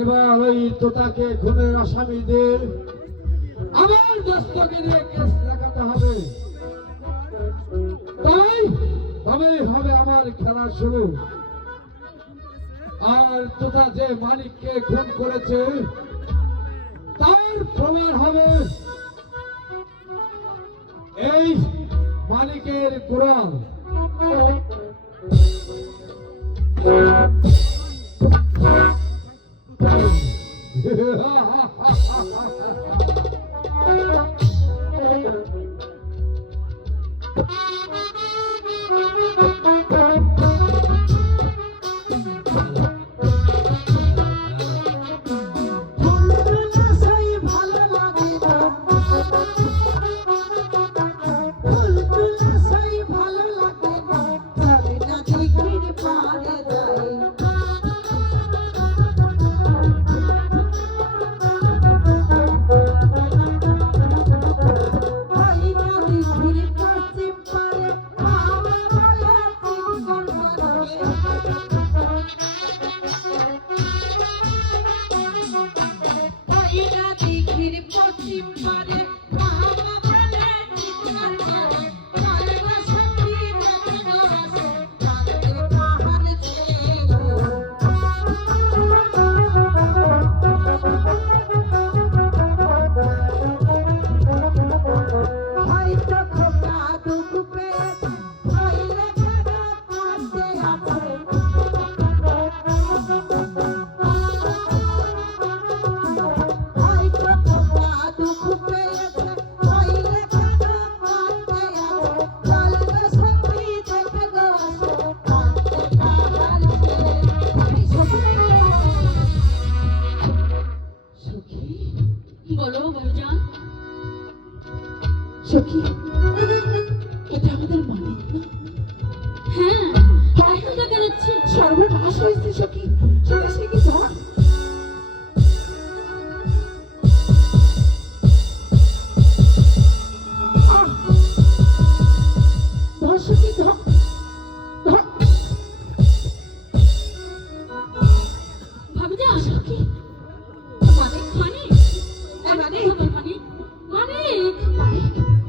এবার ওই তোতাকে খুনের আসামিদের আমার দস্তগিরি কেস লাগাতে হবে, তবেই হবে আমার খেলা শুরু। আর তোতা যে মানিককে খুন করেছে জ্ঞানের কোরআন সখী, এটা আমাদের মানিক না? হ্যাঁ, এখন দেখা যাচ্ছে। সর্বনাশ হয়েছে সখী, সে কি ধর সখী ধর ভাবি যা সখী মানিক মানিক মানিক মানিক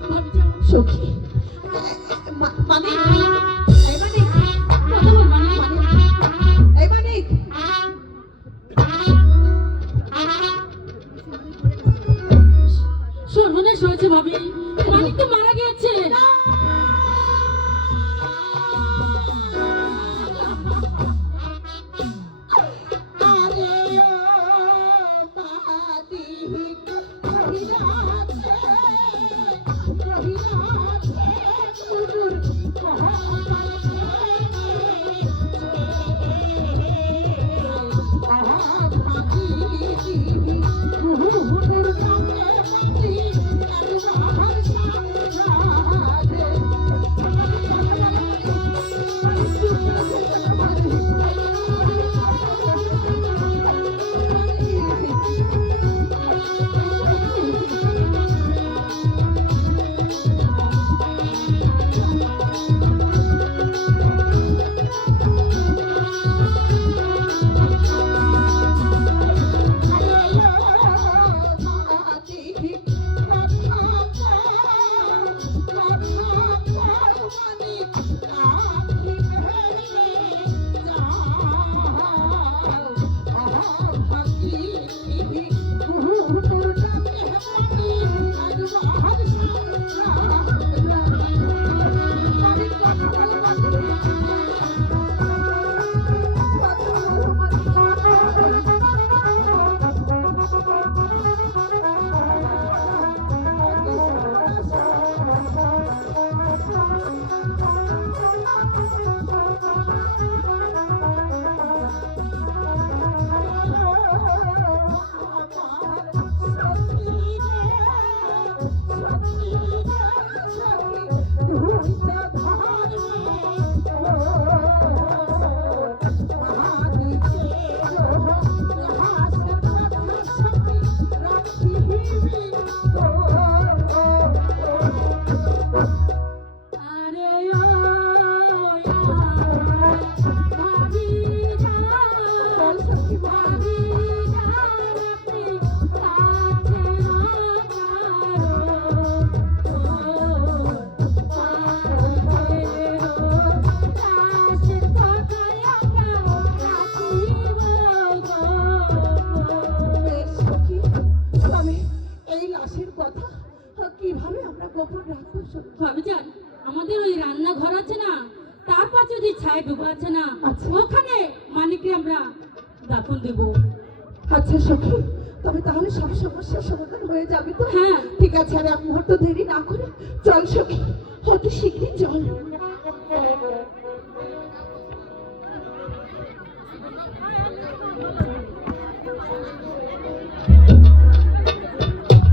ভাবি যা সখী মানিক এই মানিক কত বল মানিক এই মানিক সর্বনাশ হয়েছে ভাবি, মানিক তো মারা গিয়েছে। ভাবি যান আমাদের ওই রান্নাঘর আছে না, তার পাশে যে ছায়া ডুবা আছে না, আচ্ছা। ওখানে মানিককে আমরা দাফন দেব। আচ্ছা সখী, তবে তাহলে সব সমস্যার সমাধান হয়ে যাবে তো? হ্যাঁ। ঠিক আছে, আর এক মুহূর্ত দেরি না করে চল সখী, অতি শীঘ্রই চল।